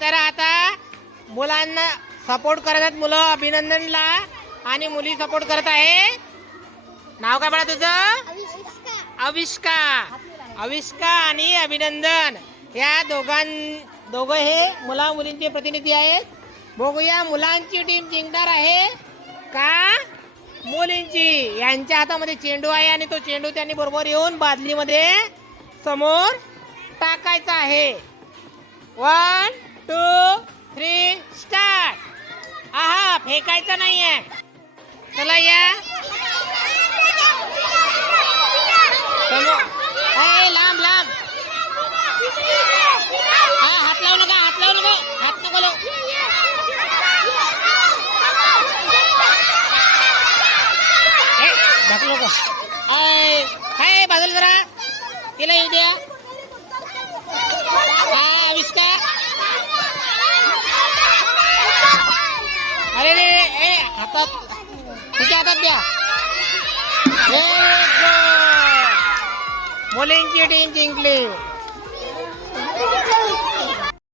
तर आता मुलांना सपोर्ट करतात मुलं अभिनंदनला आणि मुली सपोर्ट करत आहे. नाव काय बाळा तुझं? अविष्का. अविष्का आणि अभिनंदन या दोघं हे मुला मुलींचे प्रतिनिधी आहेत. बघूया मुलांची टीम जिंकणार आहे का मुलींची. यांच्या हातामध्ये चेंडू आहे आणि तो चेंडू त्यांनी बरोबर येऊन बादलीमध्ये समोर टाकायचा आहे. 1 2 3 स्टार्ट. आहा, फेकायचं नाहीये. चला या लांब लांब. हा, हात लावू नका, हात लावू नका, हात नको लावू. ढकलू नको. हाय बाजूला जरा, तिला येऊ द्या. हा आविष्कार. अरे रे ए हातात, तुझ्या हातात द्या. मुलींची टीम जिंकली.